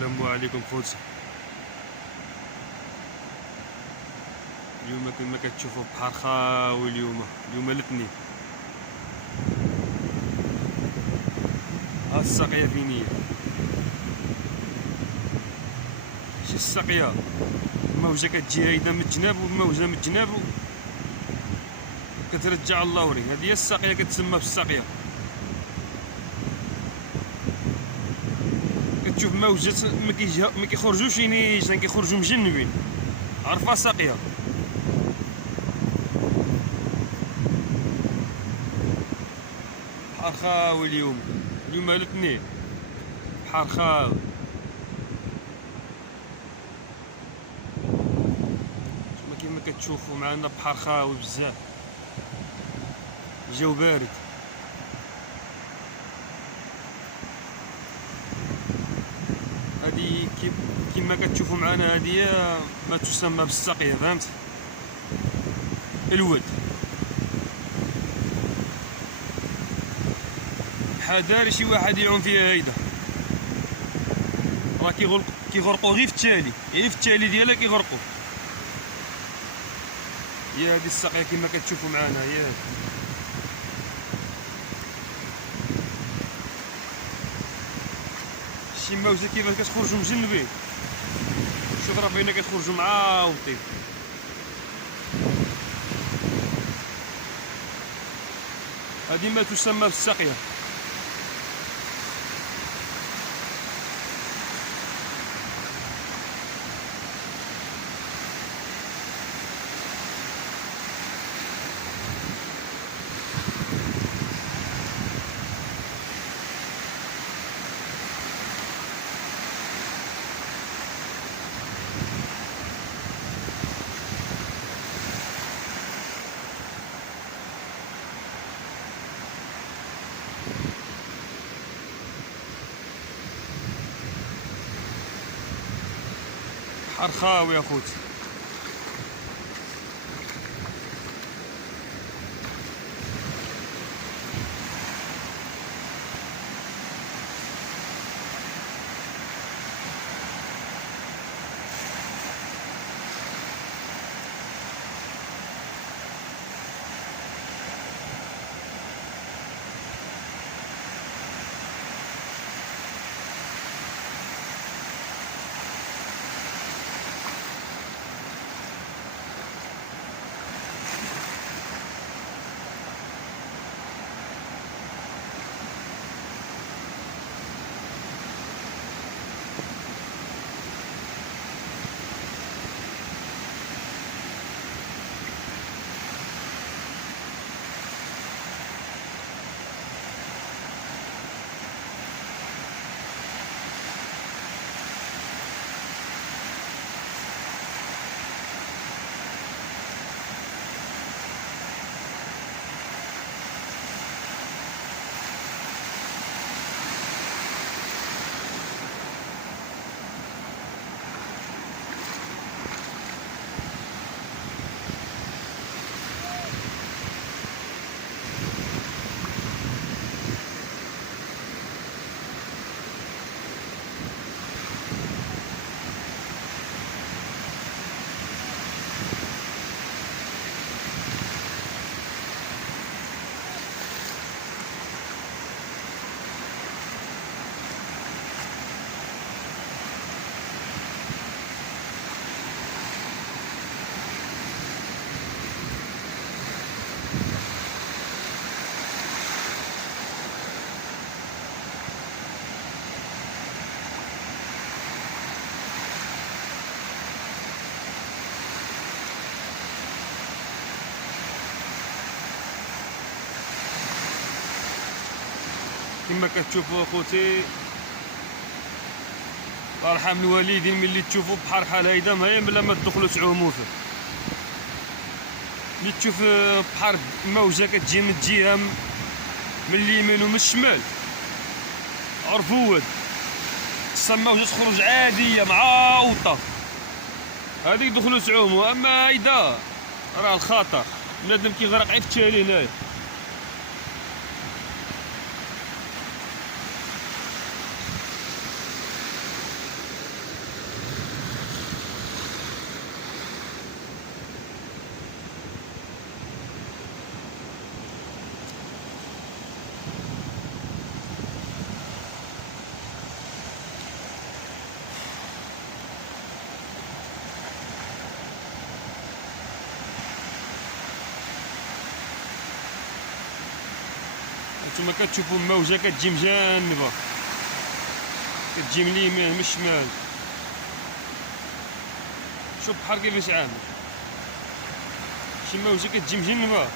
السلام عليكم خوتي. اليوم كما كتشوفوا بحر خاوي. اليوم الاثنين. ها الساقيه فين هي؟ شي الساقيه موجه كتجي هايده من الجناب وموجه من الجناب كترجع اللوري. هذه هي الساقيه كتسمى بالساقيه. كتشوف موجات ما كيخرجوش ينيجان، كيخرجوا مجنبين. عرفها ساقيه. بحر خاوي اليوم الاثنين. بحر خاوي. كما كتشوفوا معنا بحر خاوي بزاف. الجو بارد. هذه كما كتشوفوا معنا هذه ما تسمى بالساقيه، فهمت؟ الود. حذاري شي واحد يعوم فيها هيدا، راه كيغرقوا غير في التالي ديالها كيغرقوا. هي هذه الساقيه كما كتشوفوا معنا. هي شي موجه كيفاش كتخرجوا مجنبين. شوف راه باينه كتخرجوا معاوطين. هذه ما تسمى بالساقيه. بحر خاوي يا خوتي. كما كتشوفوا اخوتي، الله يرحم الوالدين، ملي تشوفوا بحر بحال هيدا ما بلا ما تدخلوا تعوموا فيه. ملي تشوف بحر موجه كتجي من الجهه من اليمين ومن الشمال، عرفوا تسمى موجه تخرج عاديه معاوطه، هذيك دخلوا تعوموا. اما هيدا راه الخطر، بنادم كيغرق غير في التالي هنايا. نتوما كتشوفوا الموجه كتجي مجانبه، كتجي من اليمين من الشمال. شوف البحر كيفاش عامل، شي موجه كتجي مجنبه.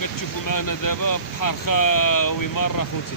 كتشوفوا معنا دابا بحر خاوي مره خوتي.